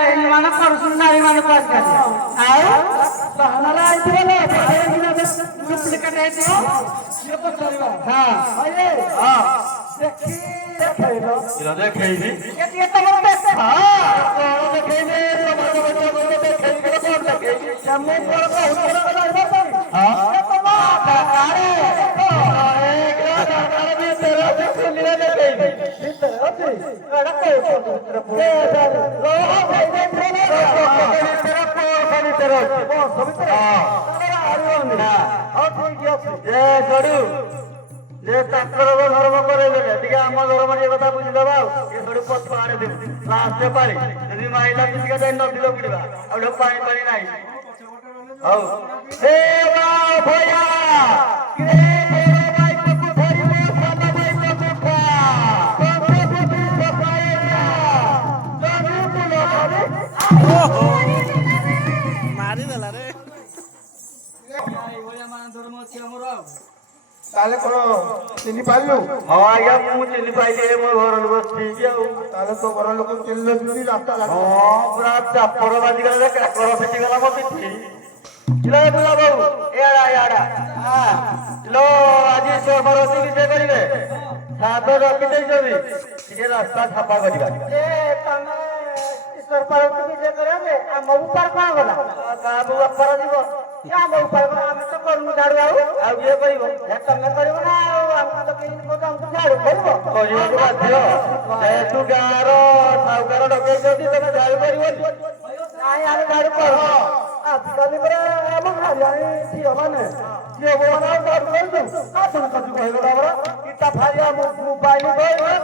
ମାନେ କରୁଛନ୍ତି ନାରୀ ମାନେ ପାଖରେ ଆଉ ସହନରେ ଆଇଥିବ ନା ଡୁପ୍ଲିକେଟ ହେଇଥିବ ସିଏ ପଚାରିବ ହଁ ହଁ ଦେଖି ଦେଖେଇବ ଦେଖେଇବି ଟିକେ ତମର ଦେଖ କଣ ଦେଖେଇବେ ମୁଁ କଣ କହୁଛି ଧର୍ମ କରେଇଦେଲେ ଟିକେ ଆମ ଧର୍ମ ଟିକେ କଥା ବୁଝିଦବା ଆଉ ସେଠୁ ପଛ ଆଣିଦେବୁ ଲାଷ୍ଟ ପାଣି ଯଦି ମାଇଲା ଟିକେ ଯାଇ ନଦୀ ଲଗିବା ଆଉ ପାଣି ପାଣି ନାହିଁ ହଉ ଭୟା ମାରିଦେଲା ରେ ଧର୍ମ ଅଛି ଆମର ଆଉ ତାହେଲେ କଣ ଚିହ୍ନି ପାରିଲୁ? ହଁ ଆଜ୍ଞା ମୁଁ ଚିହ୍ନି ପାଇଲି ମୋ ଘର ଲୋକ ଠିକ ଆଉ ତାହେଲେ ତୋ ଘର ଲୋକ ଚିହ୍ନିଲେ ରାସ୍ତା ହଁ ପୁରା ଚାପର ବାଜିଗଲା କାକର ଫିଟିଗଲା ମୋ ପିଠି ବୁଲା ବାବୁ ଏଆଡା ଏଆଡା ଲୋ ଆଜି ସରପରସ୍ତି ବିଜୟ କରିବେ ସାତ ରଖିଦେଇଛନ୍ତି ଟିକେ ରାସ୍ତା ସଫା କରିବା ସରପରସ୍ତି ବିଜୟ କରିବା ଆମ ଉପରେ କଣ ଗଲା କାହାକୁ ବାପାର ଯିବ ଆମ ଉପରେ କଣ ଆମେ ତ କରୁନୁ ଝାଡୁ ଆଉ କିଏ କରିବ ତମେ କରିବ ନା ଆଉ ଆମେ ତ କେହି ଆମକୁ ଝାଡୁ କରିବ କରିବାକୁ ବାଧ୍ୟ ଯେହେତୁ ଗାଁର ସାହୁକାର ଡକେଇଛନ୍ତି ତମେ ଝାଡୁ କରିବନି ନାଇଁ ଆମେ ଝାଡୁ କରୁ ଆଜିକାଲି ପରା ଆମ ହାରିଆଣି ଝିଅ ମାନେ ଝିଅ ବୋଉ ମାନେ ଆଉ ଝାଡୁ କରୁଛୁ ଆପଣ କହିଲେ ତାଙ୍କର ଇଟା ଫାରିଆ ମୋବାଇଲ ଧରିବେ